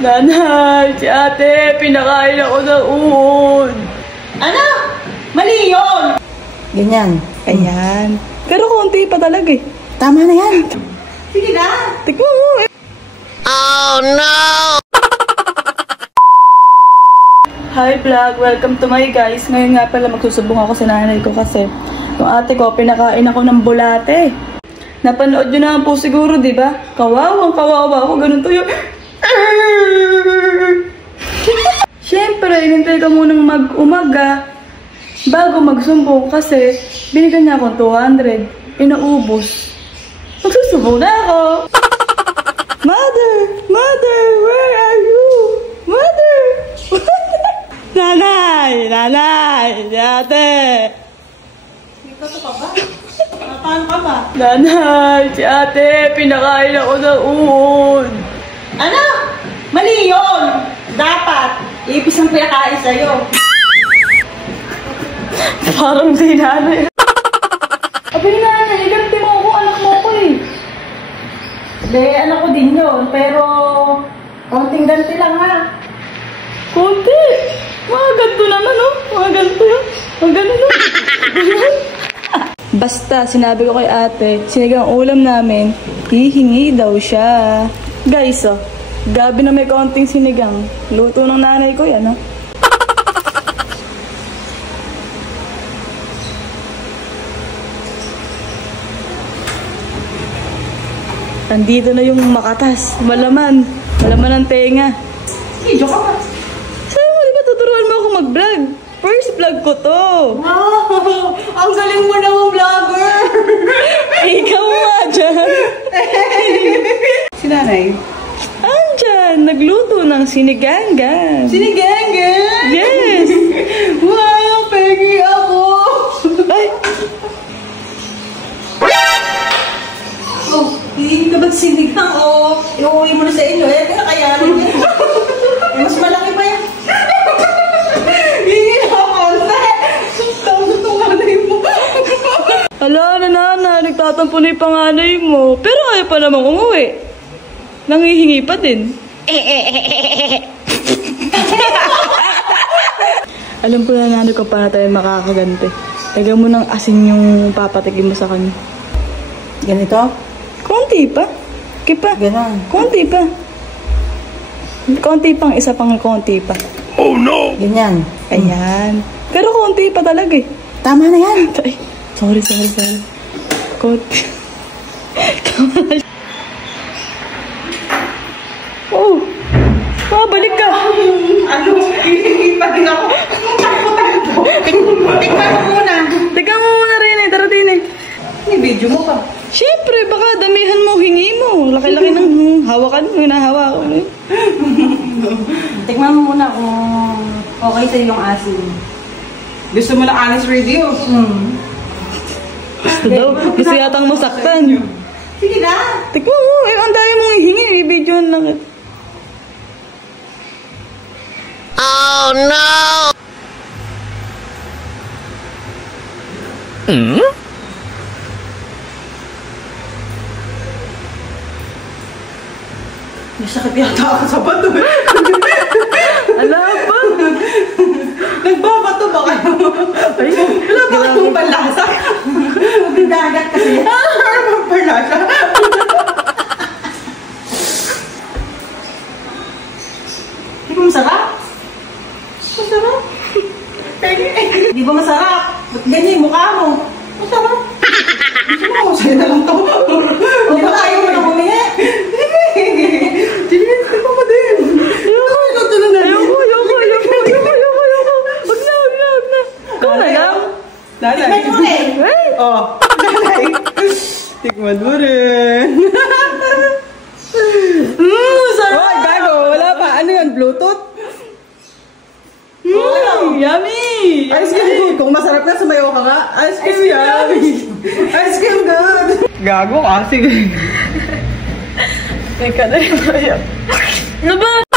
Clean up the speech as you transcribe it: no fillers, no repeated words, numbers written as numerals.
Nanay, si ate, pinakain ako ng uod. Ano? Mali yun! Ganyan. Ayan. Pero konti pa talaga eh. Tama na yan. Sige na. Tignan mo eh. Oh no! Hi vlog, welcome to my guys. Ngayon nga pala magsusubong ako sa nanay ko kasi yung ate ko, pinakain ako ng bulate. Napanood nyo naman po siguro, di ba? Kawawang kawawa ako, ganun to yung... Siyempre, hinintay ka munang mag-umaga bago magsumbong kasi binigyan niya akong 200. Inaubos. Magsusubong na ako. Mother! Mother! Where are you? Mother! Nanay! Nanay! Ate! Ikaw to pa ba? Paano ka ba? Nanay! Si ate! Pinakain ako ng uod! Ano? Mali yun! Dapat! Ipis ang pinakain sa'yo. Parang si nanay. Abay nanay, ganti mo ako, anak mo ko eh. Hindi, anak ko din yun. Pero, konting ganti lang ha. Konti! Mga ganto naman oh. Mga ganto yun. Mga ganun oh. Basta, sinabi ko kay ate, sinigang ulam namin, hihingi daw siya. Guys oh, gabi na may konting sinigang. Luto ng nanay ko yan oh. Andito na yung makatas. Malaman. Malaman ang tenga. Video ka ba? Sabi mo, di ba tuturuan mo ako mag-vlog? First vlog ko to. Wow! Ang galing mo naman, vlogger! Ikaw nga dyan. Si nanay? Andyan, nagluto ng sinigangan. Sinigangan? Yes! Wow! Peggy ako! Ay! Oh, hindi ka ba't sinigang? Oh, iuwi mo na sa inyo eh. Kaya kayanin yan. Eh, mas malaki pa yan. Hindi na konti. Tawag ito nanay mo. Ala na nanay, nagtatampo na yung panganay mo. Pero ayaw pa namang umuwi. Nangihingi pa din. Alam ko na nanay kung paano tayo makakaganti. Lagyan mo ng asin yung papatikin mo sa kanya. Ganito? Konti pa. Kipa. Ganon. Konti pa. Konti pang isa pang konti pa. Oh no! Ganyan. Ayan. Pero konti pa talaga eh. Tama na yan. Ay, sorry. Konti. Oh. Balik ka. Ano? Hihingi pa din ako. Tikman mo muna. Teka mo muna rin eh. Tara din eh. Video mo pa. Siyempre, baka damihan mo, hingi mo. Laki-laki ng hawakan mo, hinahawakan mo. Tikman mo muna kung okay sa'yo yung asin. Gusto mo lang honest review? Gusto daw. Gusto yatang masaktan. Sige na. Tikman mo, ang dami mong hihingi. I-video lang. Oh no! Nasakit yata ako sa bato. Ala ba? Nagbabato ba kayo? Ay, wala ba kayong panlasa? Magdagat kasi. Magpanlasa. Di ba masarap? Masarap? Di ba masarap? Ba't ganyan yung mukha mo? Masarap. Gusto mo, sa'yo na lang to. Di ba ayaw mo na humingi? Jillian, di ba pa din? ayoko. Wag na. Ikaw na lang. Tikman mo rin. Oh, nanay. Tikman mo rin. Sarap. Oy, gago. Wala pa. Ano yan? Bluetooth? Yummy! Ice cream good. Kung masarap na, sumayaw ka nga. Ice cream yummy. Ice cream good. Gago ka. Sige. Teka na yun. Ano ba?